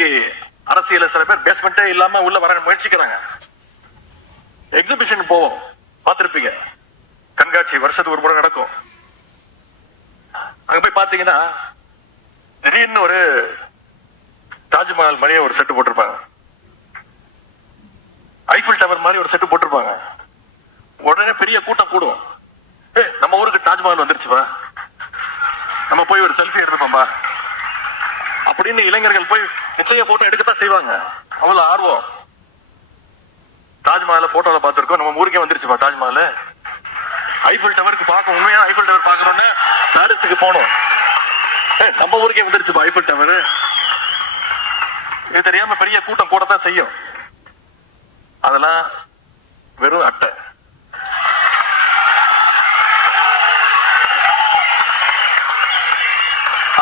இன்னைக்கு அரசியல சில பேர் பேஸ்மெண்டே இல்லாம உள்ள வர முயற்சிக்கிறாங்க. எக்ஸிபிஷன் போவோம், பார்த்திருப்பீங்க, கண்காட்சி வருஷத்துக்கு ஒரு முறை நடக்கும். அங்க போய் பாத்தீங்கன்னா திடீர்னு ஒரு தாஜ்மஹால் மாதிரியே ஒரு செட்டு போட்டிருப்பாங்க, ஐஃபில் டவர் மாதிரி ஒரு செட்டு போட்டிருப்பாங்க. உடனே பெரிய கூட்டம் கூடும். நம்ம ஊருக்கு தாஜ்மஹால் வந்துருச்சுப்பா, நம்ம போய் ஒரு செல்ஃபி எடுத்துப்போம்பா அப்படின்னு இளைஞர்கள் போய் நிச்சயம் போட்டோ எடுக்கத்தான் செய்வாங்க. அவ்வளவு ஆர்வம். தாஜ்மஹால போட்டோல பார்த்திருக்கோம், நம்ம ஊருக்கே வந்துருச்சுப்பா தாஜ்மஹால். ஐஃபில் டவருக்கு பார்க்க, உண்மையா ஐஃபில் டவர் பார்க்கணும்னு பாரிஸுக்கு போனோம், நம்ம ஊருக்கே வந்துருச்சுப்பா ஐஃபில் டவர். இது தெரியாம பெரிய கூட்டம் கூடத்தான் செய்யும். அதெல்லாம் வெறும் அட்டை.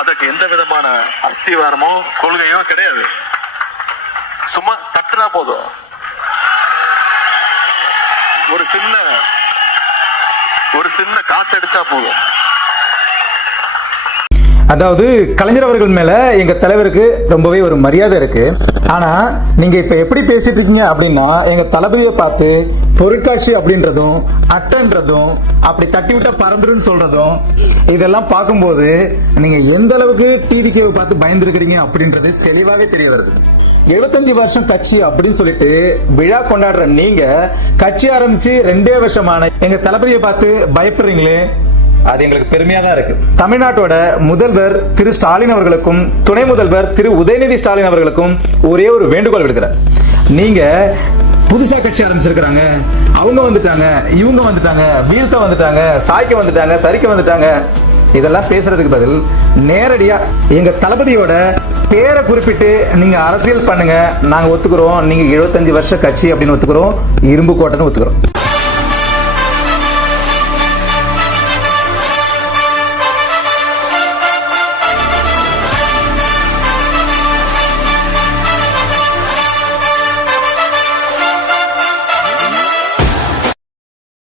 அதற்கு எந்த விதமான அஸ்திவாரமோ கொள்கையோ கிடையாது. சும்மா தட்டுனா போதும், ஒரு சின்ன காத்தடிச்சா போதும். அதாவது கலைஞர் அவர்கள் மேல எங்க தலைவருக்கு ரொம்பவே ஒரு மரியாதை இருக்கு. ஆனா நீங்க இப்ப எப்படி பேசிட்டு இருக்கீங்க அப்படின்னா, எங்க தளபதியை பார்த்து பொருட்காட்சி அப்படின்றதும் அட்டன்றதும் அப்படி தட்டி விட்டா பறந்துருன்னு சொல்றதும் இதெல்லாம் பார்க்கும்போது நீங்க எந்த அளவுக்கு டிவிக்கு பார்த்து பயந்துருக்கிறீங்க அப்படின்றது தெளிவாவே தெரிய வருது. 75 வருஷம் கட்சி அப்படின்னு சொல்லிட்டு விழா கொண்டாடுற நீங்க கட்சி ஆரம்பிச்சு 2 வருஷமான எங்க தளபதியை பார்த்து பயப்படுறீங்களே, அது எங்களுக்கு பெருமையா தான் இருக்கு. தமிழ்நாட்டோட முதல்வர் திரு ஸ்டாலின் அவர்களுக்கும் துணை முதல்வர் திரு உதயநிதி ஸ்டாலின் அவர்களுக்கும் ஒரே ஒரு வேண்டுகோள் விடுக்கிறேன். நீங்க புதுசா கட்சி ஆரம்பிச்சிருக்காங்க, அவங்க வந்துட்டாங்க, இவங்க வந்துட்டாங்க, வீழ்த்த வந்துட்டாங்க, சாய்க்க வந்துட்டாங்க, சரிக்க வந்துட்டாங்க, இதெல்லாம் பேசுறதுக்கு பதில் நேரடியா எங்க தளபதியோட பேரை குறிப்பிட்டு நீங்க அரசியல் பண்ணுங்க, நாங்க ஒத்துக்கிறோம். நீங்க 75 வருஷ கட்சி அப்படின்னு ஒத்துக்கிறோம், இரும்பு கோட்டைன்னு ஒத்துக்கிறோம்.